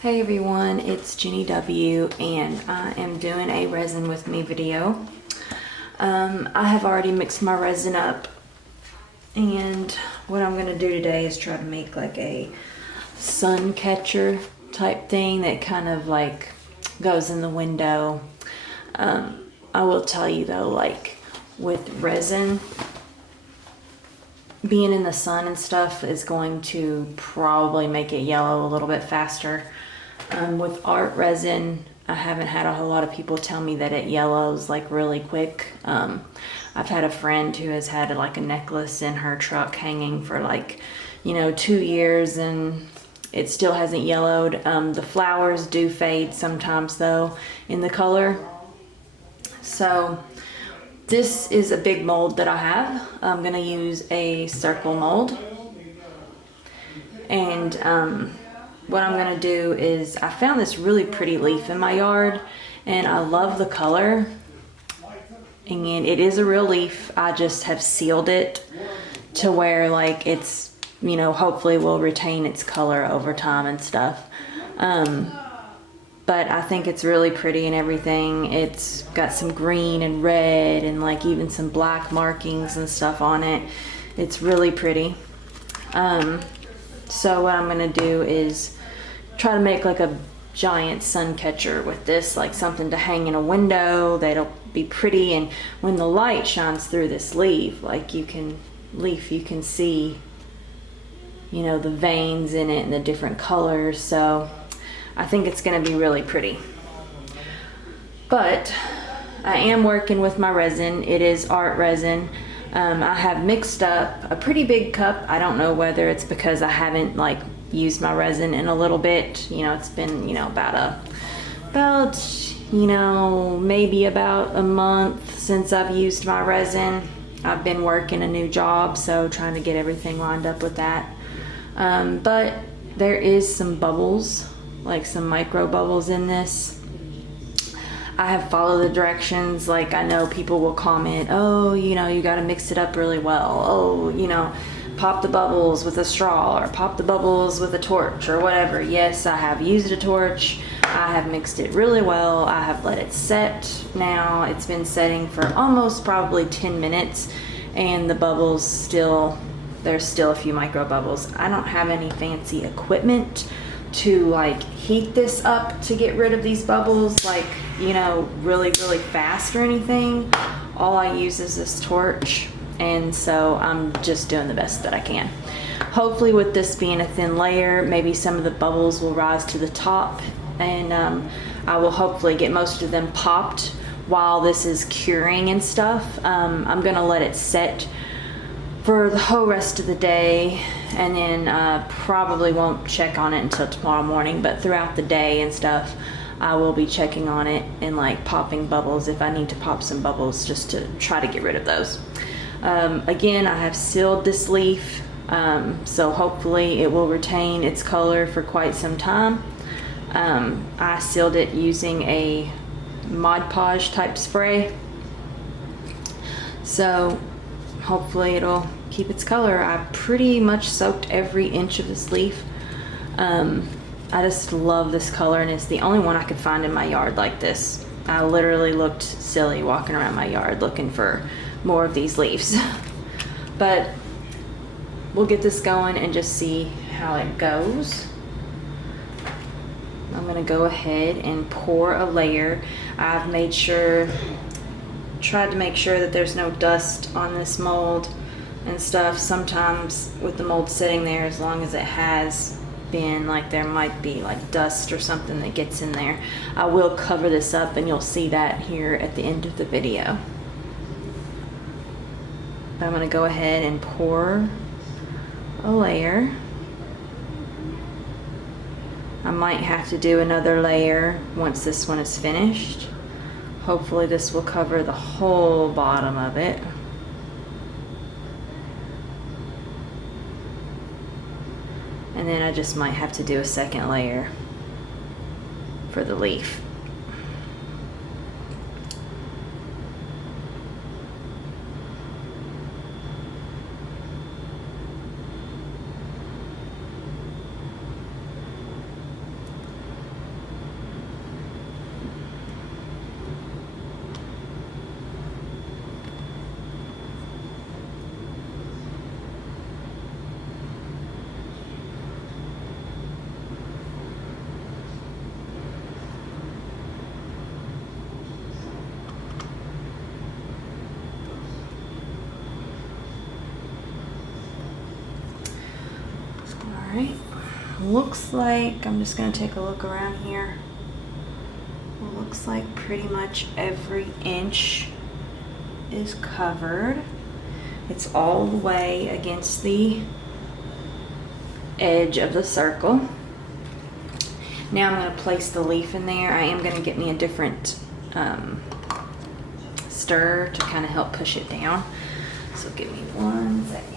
Hey everyone, it's Jenny W and I am doing a resin with me video. I have already mixed my resin up, and what I'm going to do today is try to make like a sun catcher type thing that kind of like goes in the window. I will tell you though, like with resin, being in the sun and stuff is going to probably make it yellow a little bit faster. With art resin, I haven't had a whole lot of people tell me that it yellows like really quick. I've had a friend who has had like a necklace in her truck hanging for like, 2 years and it still hasn't yellowed. The flowers do fade sometimes though in the color. So this is a big mold that I have. I'm gonna use a circle mold, and what I'm gonna do is, I found this really pretty leaf in my yard and I love the color, and it is a real leaf. I just have sealed it to where like it's, hopefully will retain its color over time and stuff. But I think it's really pretty and everything. It's got some green and red and like even some black markings and stuff on it. It's really pretty. So what I'm gonna do is try to make like a giant sun catcher with this, like something to hang in a window that'll be pretty, and when the light shines through this leaf, like you can see, the veins in it and the different colors. So I think it's gonna be really pretty. But I am working with my resin. It is art resin. I have mixed up a pretty big cup. I don't know whether it's because I haven't like used my resin in a little bit. It's been, maybe about a month since I've used my resin. I've been working a new job, so trying to get everything lined up with that. But there is some bubbles, like some micro bubbles in this. I have followed the directions. Like, I know people will comment, oh, you got to mix it up really well. Oh, pop the bubbles with a straw or pop the bubbles with a torch or whatever. Yes, I have used a torch. I have mixed it really well. I have let it set now. It's been setting for almost probably 10 minutes and the bubbles there's still a few micro bubbles. I don't have any fancy equipment to like heat this up to get rid of these bubbles, like, really, really fast or anything. All I use is this torch, and so I'm just doing the best that I can. Hopefully with this being a thin layer, maybe some of the bubbles will rise to the top, and I will hopefully get most of them popped while this is curing and stuff. I'm gonna let it set for the whole rest of the day, and then probably won't check on it until tomorrow morning, but throughout the day and stuff I will be checking on it and like popping bubbles if I need to pop some bubbles, just to try to get rid of those. Again, I have sealed this leaf, so hopefully it will retain its color for quite some time. I sealed it using a Mod Podge type spray, so hopefully it'll keep its color. I pretty much soaked every inch of this leaf. I just love this color, and it's the only one I could find in my yard like this. I literally looked silly walking around my yard looking for more of these leaves. But we'll get this going and just see how it goes. I'm gonna go ahead and pour a layer. I've tried to make sure that there's no dust on this mold and stuff. Sometimes with the mold sitting there, as long as it has been, like, there might be like dust or something that gets in there. I will cover this up and you'll see that here at the end of the video. But I'm gonna go ahead and pour a layer. I might have to do another layer once this one is finished. Hopefully this will cover the whole bottom of it. And then I just might have to do a second layer for the leaf. looks like, I'm just gonna take a look around here. Looks like pretty much every inch is covered. It's all the way against the edge of the circle. Now I'm going to place the leaf in there. I am going to get me a different stir to kind of help push it down. So give me 1 second.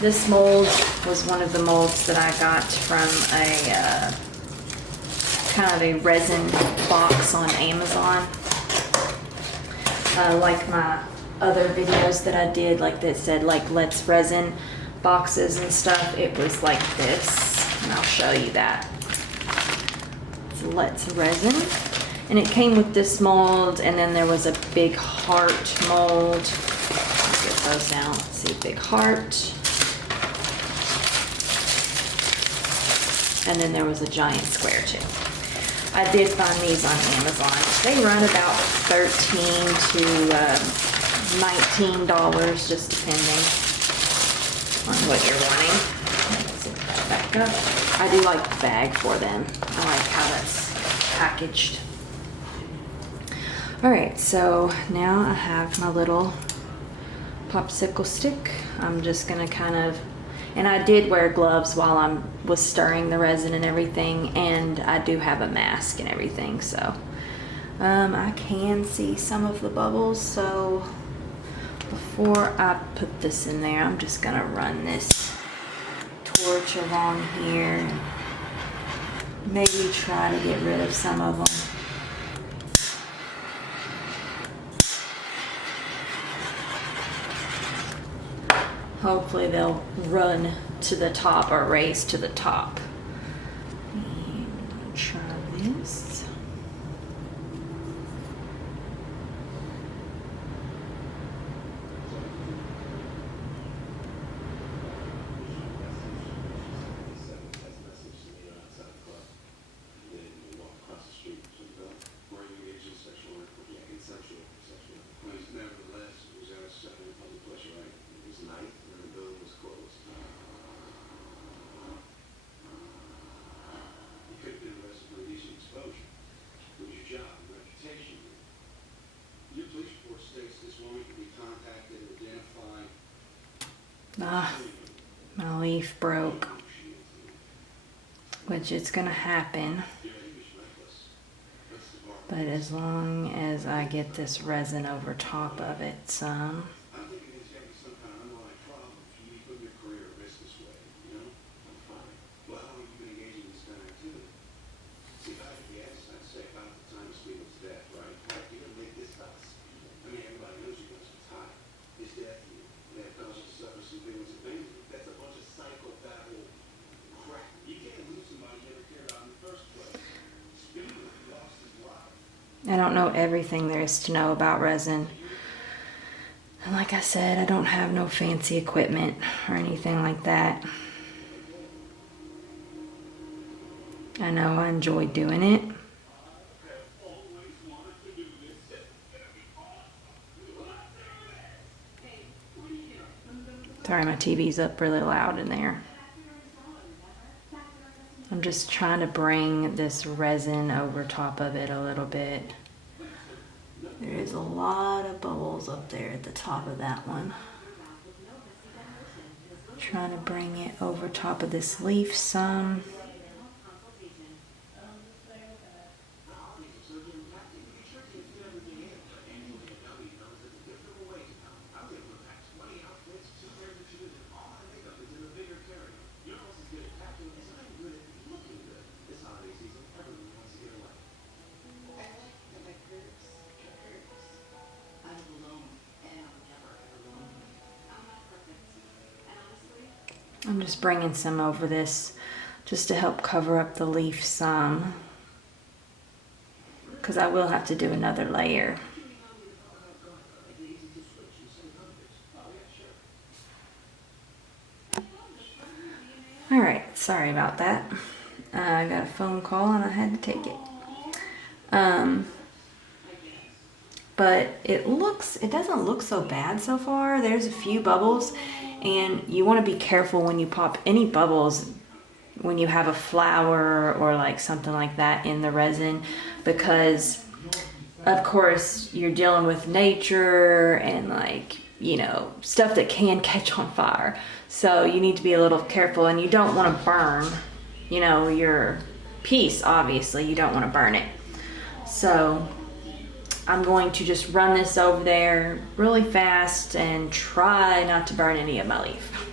This mold was one of the molds that I got from a kind of a resin box on Amazon. Like my other videos that I did, like that said like Let's Resin boxes and stuff, it was like this, and I'll show you that. It's Let's Resin, and it came with this mold, and then there was a big heart mold. Let's get those down. Let's see, big heart. And then there was a giant square too. I did find these on Amazon. They run about $13 to $19, just depending on what you're wanting. Let's zip that back up. I do like the bag for them. I like how that's packaged. All right, so now I have my little popsicle stick. I'm just gonna kind of, and I did wear gloves while I was stirring the resin and everything, and I do have a mask and everything, so I can see some of the bubbles. So before I put this in there, I'm just gonna run this torch along here. Maybe try to get rid of some of them. Hopefully they'll run to the top or raise to the top. And try this. My leaf broke, which it's gonna happen, but as long as I get this resin over top of it some. I don't know everything there is to know about resin. And like I said, I don't have no fancy equipment or anything like that. I know I enjoy doing it. Sorry, my TV's up really loud in there. I'm just trying to bring this resin over top of it a little bit. There is a lot of bubbles up there at the top of that one. Trying to bring it over top of this leaf some. I'm just bringing some over this just to help cover up the leaf some, because I will have to do another layer. All right, sorry about that. I got a phone call and I had to take it. But it doesn't look so bad so far. There's a few bubbles, And you want to be careful when you pop any bubbles when you have a flower or like something like that in the resin, because of course you're dealing with nature and like, you know, stuff that can catch on fire. So you need to be a little careful, and you don't want to burn, you know, your piece. Obviously you don't want to burn it. So I'm going to just run this over there really fast and try not to burn any of my leaf.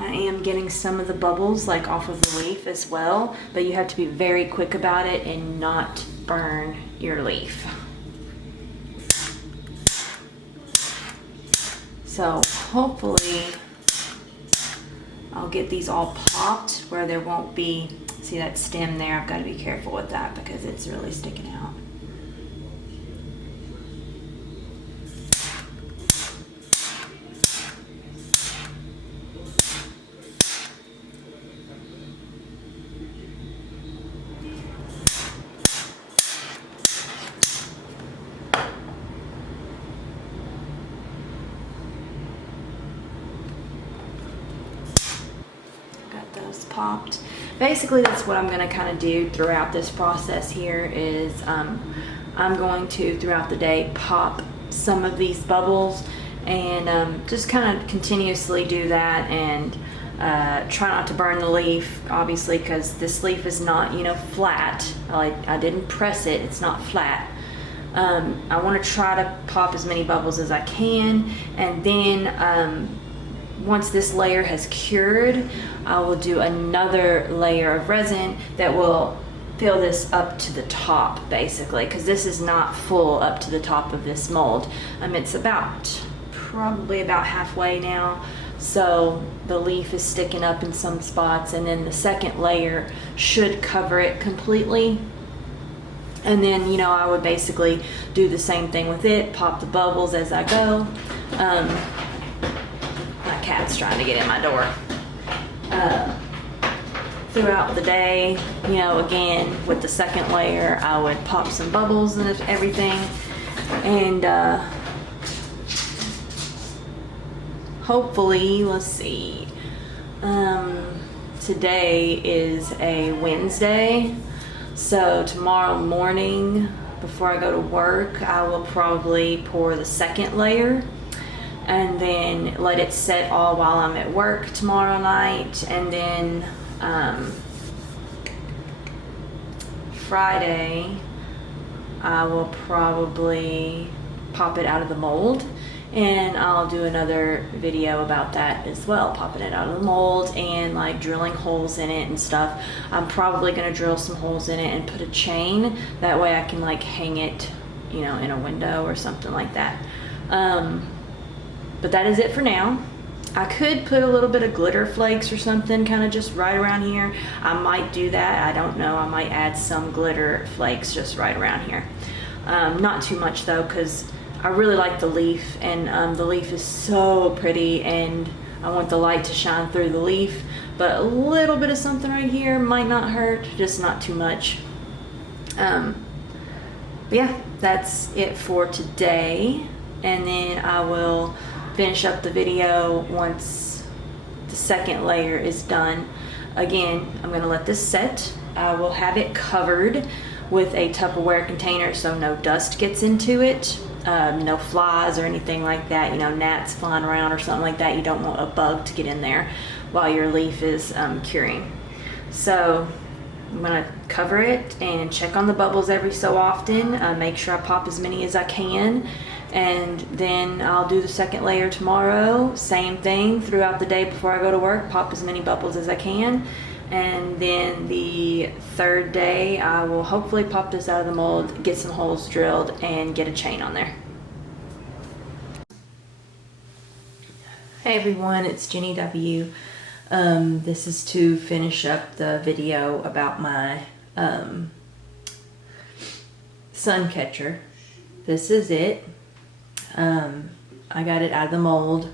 I am getting some of the bubbles like off of the leaf as well, but you have to be very quick about it and not burn your leaf. So hopefully I'll get these all popped where there won't be, see that stem there, I've got to be careful with that because it's really sticking out. Popped. Basically that's what I'm going to kind of do throughout this process here is I'm going to throughout the day pop some of these bubbles and just kind of continuously do that, and try not to burn the leaf, obviously, because this leaf is not, you know, flat. I didn't press it, it's not flat. I want to try to pop as many bubbles as I can, and then once this layer has cured, I will do another layer of resin that will fill this up to the top, basically, because this is not full up to the top of this mold. It's probably about halfway now, so the leaf is sticking up in some spots, and then the second layer should cover it completely. And then, you know, I would basically do the same thing with it, pop the bubbles as I go. My cat's trying to get in my door. Throughout the day, you know, again, with the second layer, I would pop some bubbles and everything. And hopefully, let's see, today is a Wednesday. So tomorrow morning, before I go to work, I will probably pour the second layer and then let it set all while I'm at work tomorrow night. And then Friday, I will probably pop it out of the mold, and I'll do another video about that as well, popping it out of the mold and like drilling holes in it and stuff. I'm probably gonna drill some holes in it and put a chain, that way I can like hang it, you know, in a window or something like that. But that is it for now. I could put a little bit of glitter flakes or something kind of just right around here. I might do that, I don't know. I might add some glitter flakes just right around here. Not too much though, because I really like the leaf, and the leaf is so pretty, and I want the light to shine through the leaf. But a little bit of something right here might not hurt, just not too much. But yeah, that's it for today. And then I will finish up the video once the second layer is done. Again, I'm going to let this set. I will have it covered with a Tupperware container so no dust gets into it, no flies or anything like that, you know, gnats flying around or something like that. You don't want a bug to get in there while your leaf is curing. So I'm going to cover it and check on the bubbles every so often, make sure I pop as many as I can. And then I'll do the second layer tomorrow. Same thing throughout the day before I go to work, pop as many bubbles as I can. And then the third day, I will hopefully pop this out of the mold, get some holes drilled, and get a chain on there. Hey everyone, it's Jenny W. This is to finish up the video about my sun catcher. This is it. I got it out of the mold.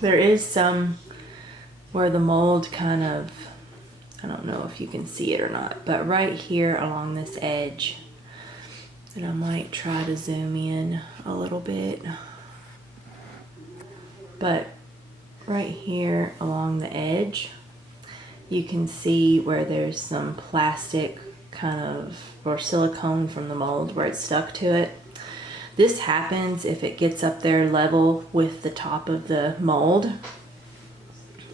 There is some where the mold kind of, I don't know if you can see it or not, but right here along this edge, and I might try to zoom in a little bit, but right here along the edge, you can see where there's some plastic kind of, or silicone from the mold where it's stuck to it. This happens if it gets up there level with the top of the mold.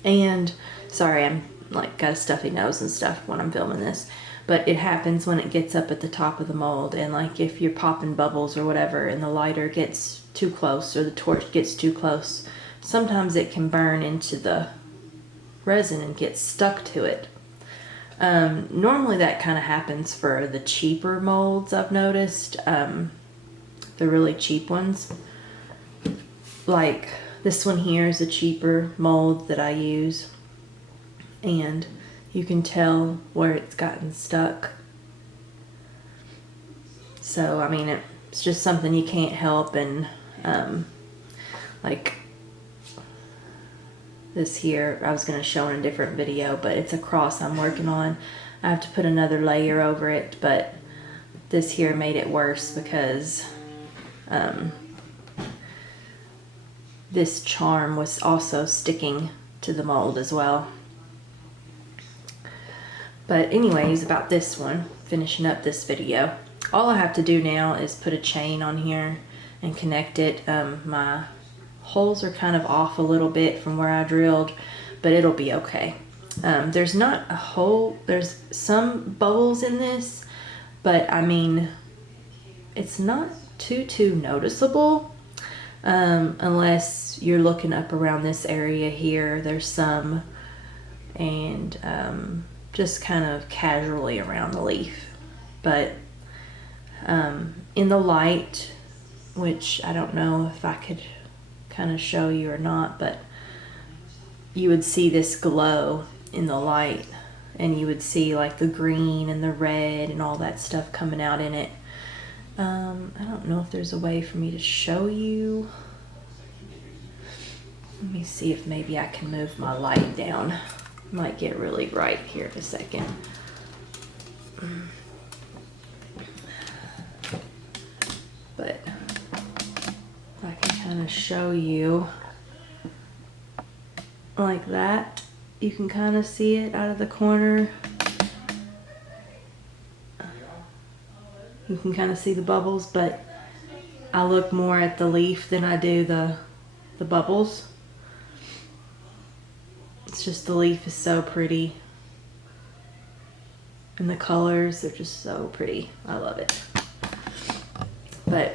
And sorry, I'm like got a stuffy nose and stuff when I'm filming this, but it happens when it gets up at the top of the mold, and like if you're popping bubbles or whatever and the lighter gets too close or the torch gets too close, sometimes it can burn into the resin and get stuck to it. Normally that kind of happens for the cheaper molds, I've noticed, the really cheap ones. Like this one here is a cheaper mold that I use, and you can tell where it's gotten stuck. So I mean, it's just something you can't help. And like this here, I was going to show in a different video, but it's a cross I'm working on. I have to put another layer over it, but this here made it worse because this charm was also sticking to the mold as well. But anyways, about this one, finishing up this video, all I have to do now is put a chain on here and connect it. My holes are kind of off a little bit from where I drilled, but it'll be okay. There's not a hole, there's some bubbles in this, but I mean, it's not too noticeable, unless you're looking up around this area here. There's some, and just kind of casually around the leaf. But in the light, which I don't know if I could kind of show you or not, but you would see this glow in the light, and you would see like the green and the red and all that stuff coming out in it. I don't know if there's a way for me to show you. Let me see if maybe I can move my light down. Might get really bright here in a second. But if I can kind of show you like that, you can kind of see it out of the corner. You can kind of see the bubbles, but I look more at the leaf than I do the bubbles. It's just the leaf is so pretty, and the colors are just so pretty. I love it. But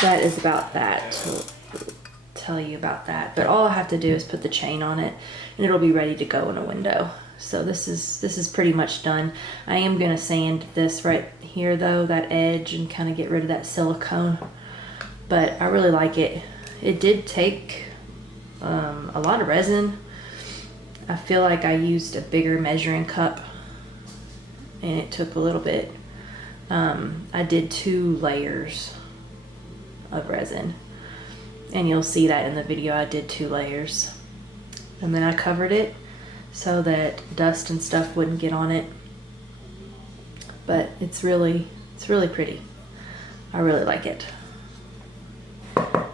that is about that, to tell you about that. But all I have to do is put the chain on it, and it'll be ready to go in a window. So this is pretty much done. I am gonna sand this right here though, that edge, and kind of get rid of that silicone. But I really like it. It did take a lot of resin. I feel like I used a bigger measuring cup, and it took a little bit. I did 2 layers of resin, and you'll see that in the video. I did 2 layers, and then I covered it so that dust and stuff wouldn't get on it. But it's really pretty. I really like it.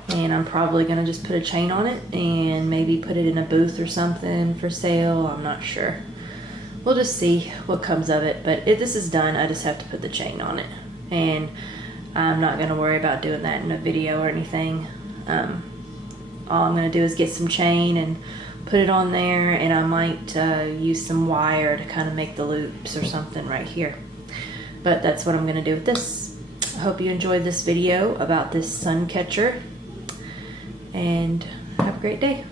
And I'm probably gonna just put a chain on it and maybe put it in a booth or something for sale. I'm not sure. We'll just see what comes of it. But if this is done, I just have to put the chain on it. And I'm not gonna worry about doing that in a video or anything. All I'm gonna do is get some chain and put it on there, and I might use some wire to kind of make the loops or something right here. But that's what I'm gonna do with this. I hope you enjoyed this video about this sun catcher, and have a great day.